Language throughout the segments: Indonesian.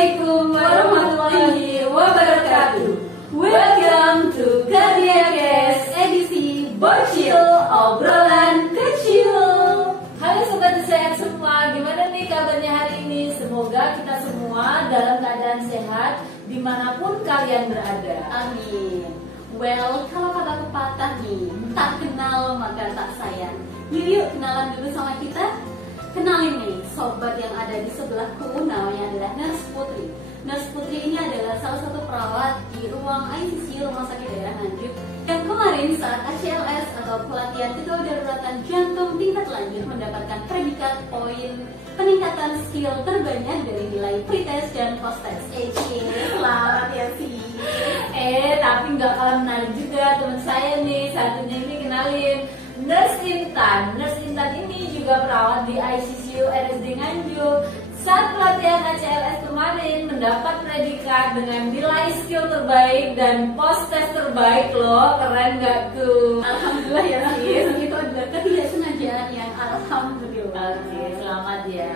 Assalamualaikum warahmatullahi wabarakatuh. Welcome to Cardiacast edisi Bocil Obrolan Kecil. Halo sobat sehat semua, gimana nih kabarnya hari ini? Semoga kita semua dalam keadaan sehat dimanapun kalian berada. Amin. Well, kalau kata pepatah nih, tak kenal maka tak sayang. Yuk kenalan dulu sama kita. Kenalin nih sobat yang ada di sebelahku, namanya adalah Nurse Putri. Nurse Putri ini adalah salah satu perawat di ruang ICU Rumah Sakit Daerah Nganjuk yang kemarin saat ACLS atau pelatihan kedaruratan jantung tingkat lanjut mendapatkan predikat poin peningkatan skill terbanyak dari nilai pretest dan posttest. Selamat ya sih. Tapi nggak kalah menarik juga teman saya nih, satunya ini kenalin Nurse Intan. Nurse Intan ini juga perawat di ICU RSD Nganjuk. Saat pelatihan ACLS kemarin mendapat predikat dengan nilai skill terbaik dan post-test terbaik loh. Keren gak tuh? Alhamdulillah ya sis. Itu adalah ketidaksengajaan yang alhamdulillah. Oke, selamat ya.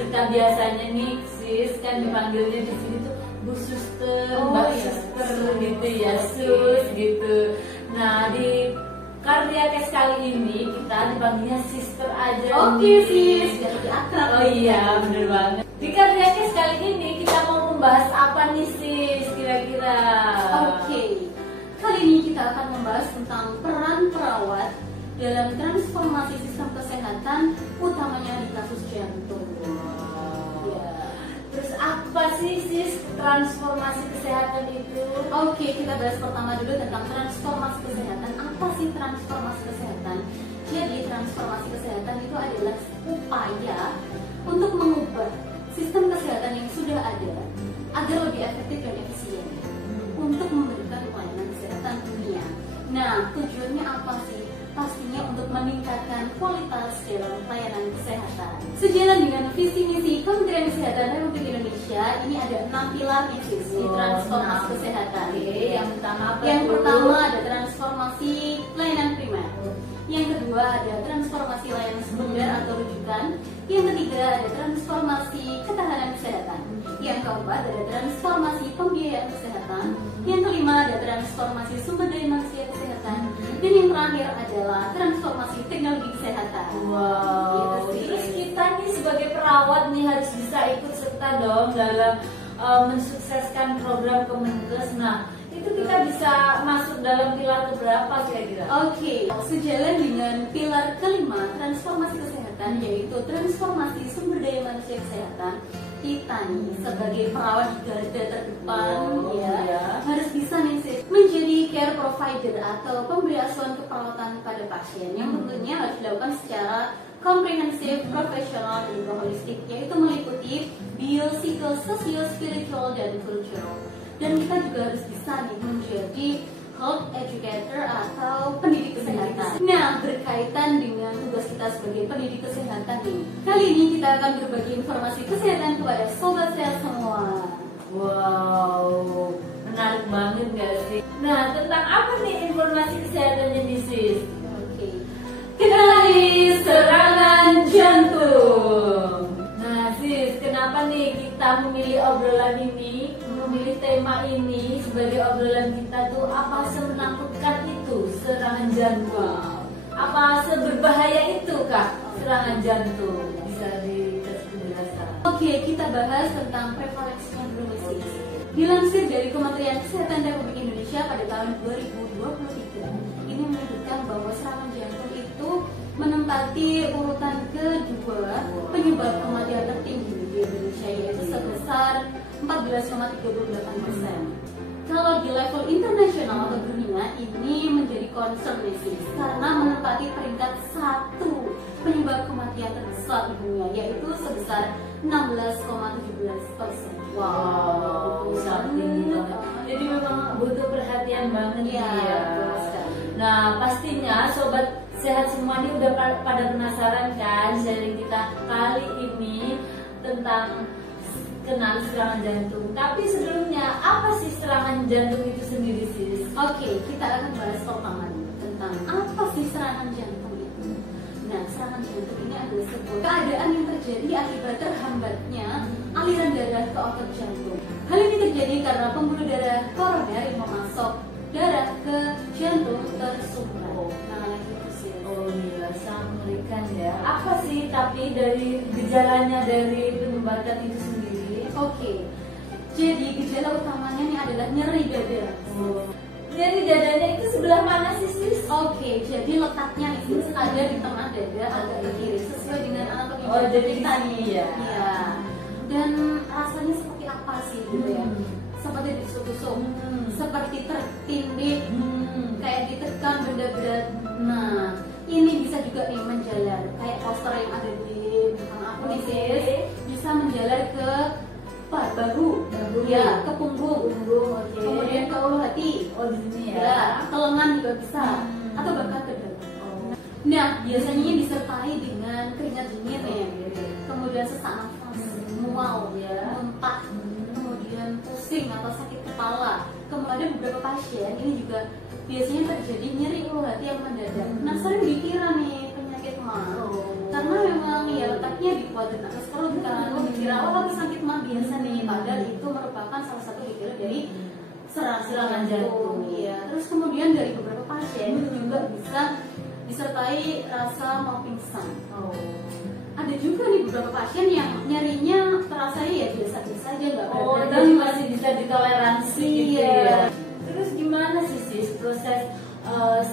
Kita biasanya nih sis kan dipanggilnya di sini tuh Bu Suster, Mbak Suster gitu ya, Sus gitu. Nah di Cardiacast kali ini kita dipanggilnya sister aja. Oke sis, biar lebih akrab. Oh iya, bener banget. Di Cardiacast kali ini kita mau membahas apa nih sis kira-kira? Oke, kali ini kita akan membahas tentang peran perawat dalam transformasi sistem kesehatan, utamanya di kasus jantung. Ya. Terus apa sih sis transformasi kesehatan itu? Oke, kita bahas pertama dulu tentang transformasi kesehatan. Apa sih transformasi kesehatan? Jadi transformasi kesehatan itu adalah upaya untuk mengubah sistem kesehatan yang sudah ada agar lebih efektif dan efisien untuk memberikan pelayanan kesehatan dunia. Nah, tujuannya apa sih? Pastinya untuk meningkatkan kualitas dalam pelayanan kesehatan. Sejalan dengan visi misi Kementerian Kesehatan Republik Indonesia, ini ada 6 pilar nih sis di transformasi kesehatan. Yang pertama apa? Yang pertama ada transformasi pelayanan primer. Yang kedua ada transformasi layanan sekunder atau rujukan. Yang ketiga ada transformasi ketahanan kesehatan. Yang keempat ada transformasi pembiayaan kesehatan. Yang kelima ada transformasi sumber daya manusia kesehatan. Dan yang terakhir adalah transformasi teknologi kesehatan. Wow. Gitu sih. Terus kita nih sebagai perawat nih harus bisa ikut serta dong dalam mensukseskan program Kemenkes. Nah, itu kita bisa masuk dalam pilar keberapa kira-kira? Oke, sejalan dengan pilar kelima transformasi kesehatan, yaitu transformasi sumber daya manusia kesehatan. Kita nih sebagai perawat di garda terdepan harus bisa nih sis, menjadi care provider atau pemberi asuhan keperawatan pada pasien yang tentunya harus dilakukan secara komprehensif, profesional, dan juga holistik, yaitu meliputi bio, psiko, sosio, spiritual, dan cultural. Dan kita juga harus bisa nih menjadi health educator atau pendidik kesehatan. Nah, berkaitan dengan tugas kita sebagai pendidik kesehatan nih, kali ini kita akan berbagi informasi kesehatan kepada sobat sehat semua. Wow, menarik banget gak sih? Nah, tentang apa nih informasi kesehatannya nih sis? Oke. Kenali serangan jantung. Nah sis, kenapa nih kita memilih obrolan ini, memilih tema ini sebagai obrolan kita tuh? Apa semenakutkan itu serangan jantung? Apa seberbahaya itu kah serangan jantung? Bisa dikasih penjelasan? Oke, kita bahas tentang prevalensinya dulu sis. Dilansir dari Kementerian Kesehatan Republik Indonesia pada tahun 2023, ini menyebutkan bahwa serangan jantung itu menempati urutan kedua penyebab kematian tertinggi di Indonesia, yaitu sebesar 14,38%. Kalau di level internasional atau dunia, ini menjadi concern nih karena menempati peringkat 1 penyebab kematian terbesar di dunia, yaitu sebesar 16,17%. Wow, sangat tinggi banget. Jadi memang butuh perhatian banget ya. Nah, pastinya sobat sehat semua ini udah pada penasaran kan sharing kita kali ini tentang kenal serangan jantung. Tapi sebelumnya, apa sih serangan jantung itu sendiri sis? Oke, kita akan bahas pertama tentang apa sih serangan jantung itu. Nah, serangan jantung ini adalah sebuah keadaan yang terjadi akibat terhambatnya aliran darah ke otot jantung. Hal ini terjadi karena pembuluh darah koroner yang memasok darah ke jantung tersumbat. Nah, gitu sih. Oh iya, sangat mengerikan ya. Apa sih tapi dari gejalanya dari penyumbatan itu sendiri? Oke, jadi gejala utamanya ini adalah nyeri dada. Nyeri dadanya itu sebelah mana sih sis? Oke, jadi letaknya itu ada di tengah dada agak ke kiri sesuai dengan anatomi Oh, jadi kita nih. iya. Iya. Dan rasanya seperti apa sih gitu ya? Seperti ditusuk-tusuk, seperti tertindih, kayak ditekan benda berat. Nah, ini bisa juga nih menjalar kayak poster yang ada di belakang aku nih sis, bisa menjalar ke bahu, ya, ke punggung, kemudian ke ulu hati, Oh di sini ya, ya. ke lengan juga bisa, atau bahkan ke dada. Nah, biasanya ini disertai dengan keringat dingin ya, kemudian sesak nafas, mual, ya, muntah, kemudian pusing atau sakit kepala. Kemudian beberapa pasien ini juga biasanya terjadi nyeri ulu hati yang mendadak. Nah, sering dikira nih penyakit mah, karena memang ya letaknya di kuadran atas perut kan, dikira oh sakit mah biasa nih, padahal itu merupakan salah satu gejala dari serangan jantung. Iya. Terus kemudian dari beberapa pasien itu juga bisa disertai rasa mau pingsan. Ada juga nih beberapa pasien yang nyerinya terasa ya biasa-biasa aja, nggak berat-berat Jadi banget. masih bisa ditoleransi gitu Iya. ya. Terus gimana sih sis proses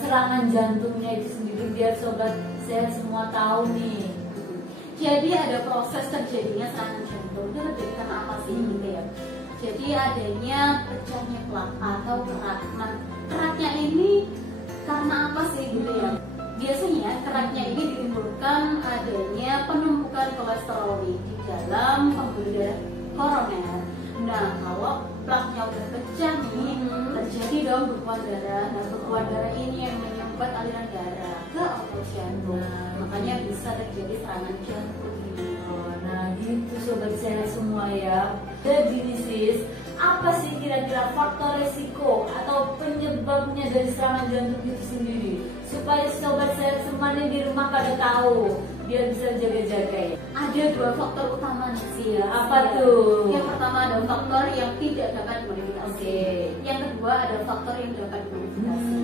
serangan jantungnya itu sendiri biar sobat sehat semua tahu nih? Jadi ada proses terjadinya serangan jantung itu terjadi karena apa sih gitu ya? Jadi adanya pecahnya plak atau kerak. Nah, keraknya ini karena apa sih gitu ya? Biasanya keraknya ini ditimbulkan adanya penumpukan kolesterol di dalam pembuluh darah koroner. Nah, kalau plaknya udah pecah nih, terjadi dong bekuan darah. Nah, bekuan darah ini yang menyumbat aliran darah ke otot jantung. Makanya bisa terjadi serangan jantung. Nah gitu sobat sehat semua ya. Jadi nih sis, apa sih kira-kira faktor resiko atau penyebabnya dari serangan jantung itu sendiri? Supaya sobat sehat semua nih di rumah pada tahu, biar bisa jaga-jaga ya. Ada dua faktor utama nih sih ya. Apa tuh? Yang pertama ada faktor yang tidak dapat dimodifikasi. Oke. Yang kedua ada faktor yang dapat dimodifikasi.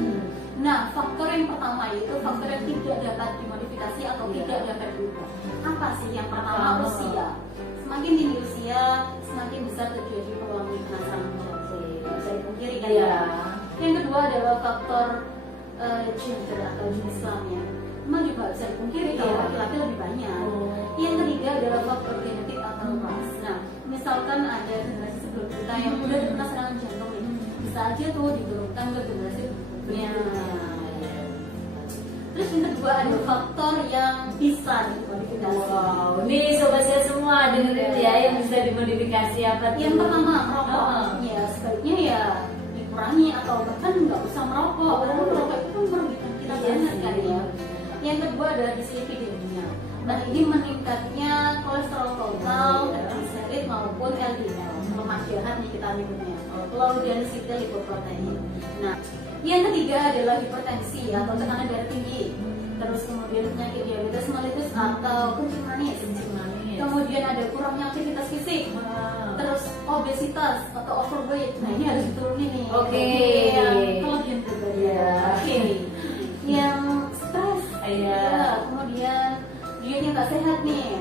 Nah, faktor yang pertama itu faktor yang tidak dapat dimodifikasi atau tidak dapat berubah. Apa sih? Yang pertama usia. Semakin tinggi usia, semakin besar terjadi peluang serangan jantung. Bisa dipungkiri kan ya. Yang kedua adalah faktor gender atau jenis kelamin. Memang juga bisa dipungkiri kalau laki-laki lebih banyak. Yang ketiga adalah faktor genetik atau ras. Nah, misalkan ada generasi sebelum kita yang udah terkena serangan jantung ini, bisa aja tuh diturunkan ke generasi berikutnya. Terus yang kedua ada faktor yang bisa dimodifikasi. Wow, nih sobat sehat semua dengerin ya yang bisa dimodifikasi apa tuh? Yang pertama merokok. Ya sebaiknya ya dikurangi atau bahkan nggak usah merokok. Karena merokok itu kan merugikan kita banget kan ya. Yang kedua adalah dislipidemia. Nah, ini meningkatnya kolesterol total, triglycerid maupun LDL, lemak jahat nih kita nyebutnya. Lalu dan lipoprotein. Nah, yang ketiga adalah hipertensi atau tekanan darah tinggi. Terus kemudian penyakit diabetes mellitus atau kencing manis. Kemudian ada kurangnya aktivitas fisik. Terus obesitas atau overweight. Nah, ini harus diturunin nih. Oke. Kelebihan berbeda. Oke. Yang stres. Ya, kemudian dietnya nggak sehat nih.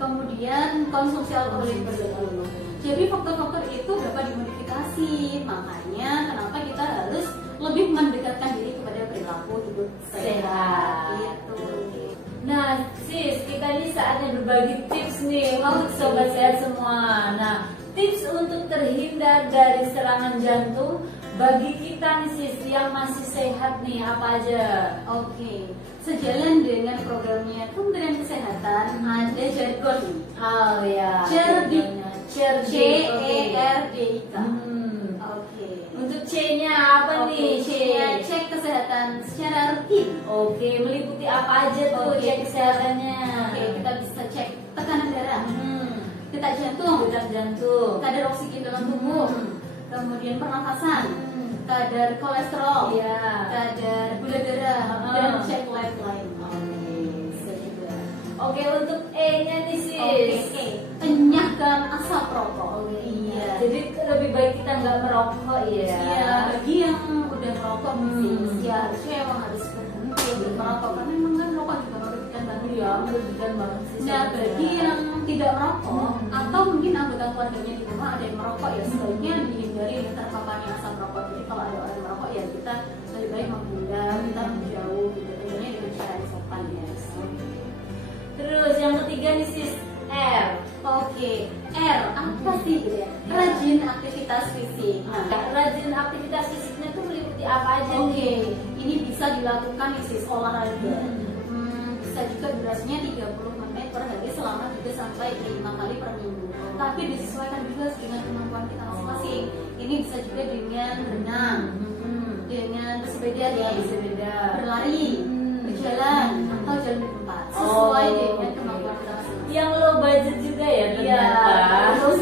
Kemudian konsumsi alkohol yang berlebihan. Jadi faktor-faktor itu dapat dimodifikasi. Makanya kenapa kita harus lebih mendekatkan diri kepada perilaku hidup sehat. Gitu. Nah, sis, kita ini saatnya berbagi tips nih untuk sobat sehat semua. Nah, tips untuk terhindar dari serangan jantung bagi kita nih sis yang masih sehat nih apa aja? Oke, sejalan dengan programnya Kementerian Kesehatan ada jargon nih. Oh ya. Cerdik. C-E-R-D-I-K. Oke. Untuk C-nya apa nih? C-nya cek kesehatan secara rutin. Oke, meliputi apa aja tuh cek kesehatannya? Oke, kita bisa cek tekanan darah, detak jantung, kadar oksigen dalam tubuh, kemudian pernafasan, kadar kolesterol, kadar gula darah, dan cek lab lain. Oke, untuk E-nya nih sis. Oke, enyahkan asap perokok. Iya. Jadi lebih baik kita nggak merokok ya. Iya, bagi yang udah merokok sih, ya harusnya emang harus berhenti untuk merokok karena memang kan merokok juga merugikan banget ya. Merugikan banget sih. Nah, bagi yang tidak merokok atau mungkin anggota keluarganya di rumah ada yang merokok ya sebaiknya dihindari terpaparnya asap rokok. Jadi kalau ada orang merokok ya kita lebih baik menghindar, kita menjauh gitu. Tentunya dengan cara yang sopan ya. Terus yang ketiga nih sis, R. Oke, R apa sih gitu ya? Rajin aktivitas fisik. Nah, Rajin aktivitas fisiknya tuh meliputi apa aja oke, nih? ini bisa dilakukan nih sis olahraga. Bisa juga durasinya 30 menit per hari selama 3 sampai 5 kali per minggu. Tapi disesuaikan juga dengan kemampuan kita masing-masing. Ini bisa juga dengan berenang, dengan bersepeda ya, Bersepeda, berlari, berjalan atau jalan di tempat sesuai dengan kemampuan kita masing-masing. Yang low budget juga ya Iya, ternyata. terus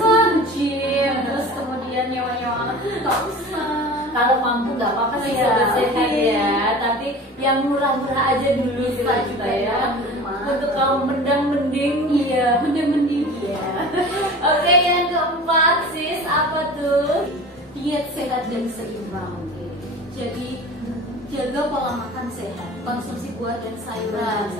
gym, terus kemudian nyewa-nyewa alat nggak usah. Kalau mampu nggak apa-apa sih Iya, sobat sehat oke. ya. Tapi yang murah-murah aja dulu Bisa kita juga ya. dalam rumah. Untuk kaum mendang-mending. Iya, mending ya. Oke, yang keempat sis apa tuh? Diet sehat dan seimbang. Jadi jaga pola makan sehat, konsumsi buah dan sayuran,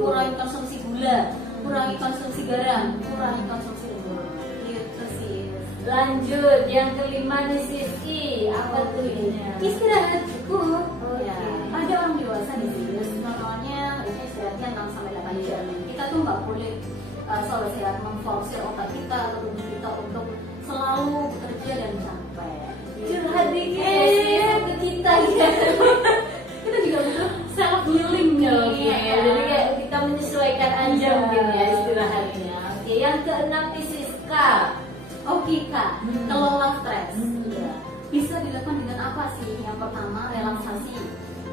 kurangi konsumsi gula, kurangi konsumsi garam, kurangi konsumsi lemak. Gitu sih. Lanjut, yang kelima nih sis I, apa tuh ini? Istirahat cukup. Ya, Oke. ada orang dewasa di sini. Normalnya harusnya istirahatnya 6 sampai 8 jam. Kita tuh nggak boleh soal sehat memforsir otak kita atau tubuh kita untuk selalu bekerja dan capek. Curhat dikit sis ke kita ya. Kita juga butuh self healing Oke, jadi kayak kita menyesuaikan aja Iya. mungkin ya istirahatnya. Oke, yang keenam nih sis K. Oke kak, kelola stres. Iya. Bisa dilakukan dengan apa sih? Yang pertama relaksasi,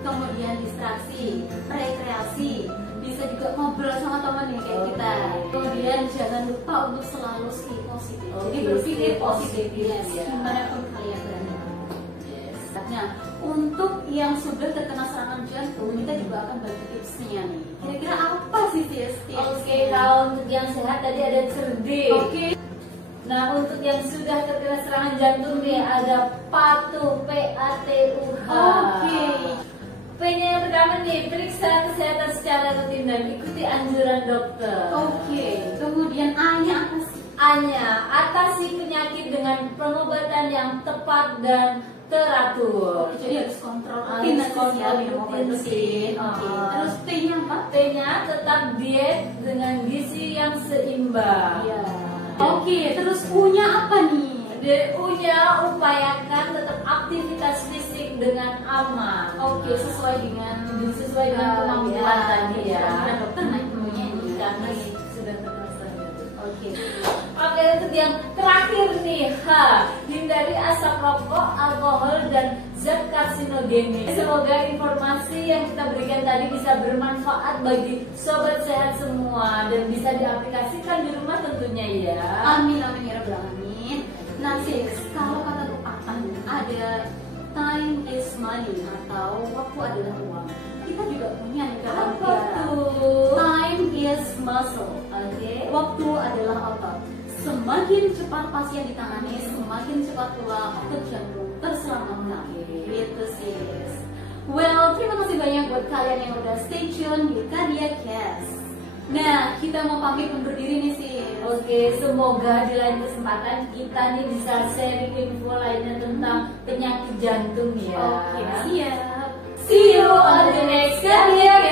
kemudian distraksi, rekreasi, bisa juga ngobrol sama teman ya kayak kita. Kemudian jangan lupa untuk selalu stay positif. Jadi Oke, berpikir stay positif positif, ya. dimanapun kalian berada. Nah, untuk yang sudah terkena serangan jantung, kita juga akan bagi tipsnya nih. Kira-kira apa sih tips? Oke, kalau untuk yang sehat tadi ada cerdik. Oke. Nah, untuk yang sudah terkena serangan jantung nih ada patuh, PATUH. Oke. P-nya yang pertama nih, periksa kesehatan secara rutin dan ikuti anjuran dokter. Oke. Kemudian A-nya apa sih? A-nya, atasi penyakit dengan pengobatan yang tepat dan teratur. Jadi harus kontrol Harus rutin kontrol minum obat rutin sih. Oke. Terus T-nya apa? T-nya tetap diet dengan gizi yang seimbang. Iya. Oke, terus U-nya apa nih? DU-nya upayakan tetap aktivitas fisik dengan aman. Oke, sesuai dengan kemampuan tadi ya. Kemampuan dokter naik dulunya ini Karena sudah terkena serangan jantung. Oke. Oke, untuk yang terakhir nih, hindari asap rokok, alkohol, dan zat karsinogenik. Semoga informasi yang kita berikan tadi bisa bermanfaat bagi sobat sehat semua dan bisa diaplikasikan di rumah tentunya ya. Amin amin ya rabbal alamin. Nah, sis, kalau kata pepatah ada time is money atau waktu adalah uang. Kita juga punya nih dalam Apa mutiara. tuh? Time is muscle. Oke. Waktu adalah otot. Semakin cepat pasien ditangani, semakin cepat pula otot jantung terselamatkan. Gitu sis. Well, terima kasih banyak buat kalian yang udah stay tune di Cardiac Cast. Nah, kita mau pamit undur diri nih sis. Oke, semoga di lain kesempatan kita nih bisa sharing info lainnya tentang penyakit jantung ya. Oke, siap. See you on the next Cardiac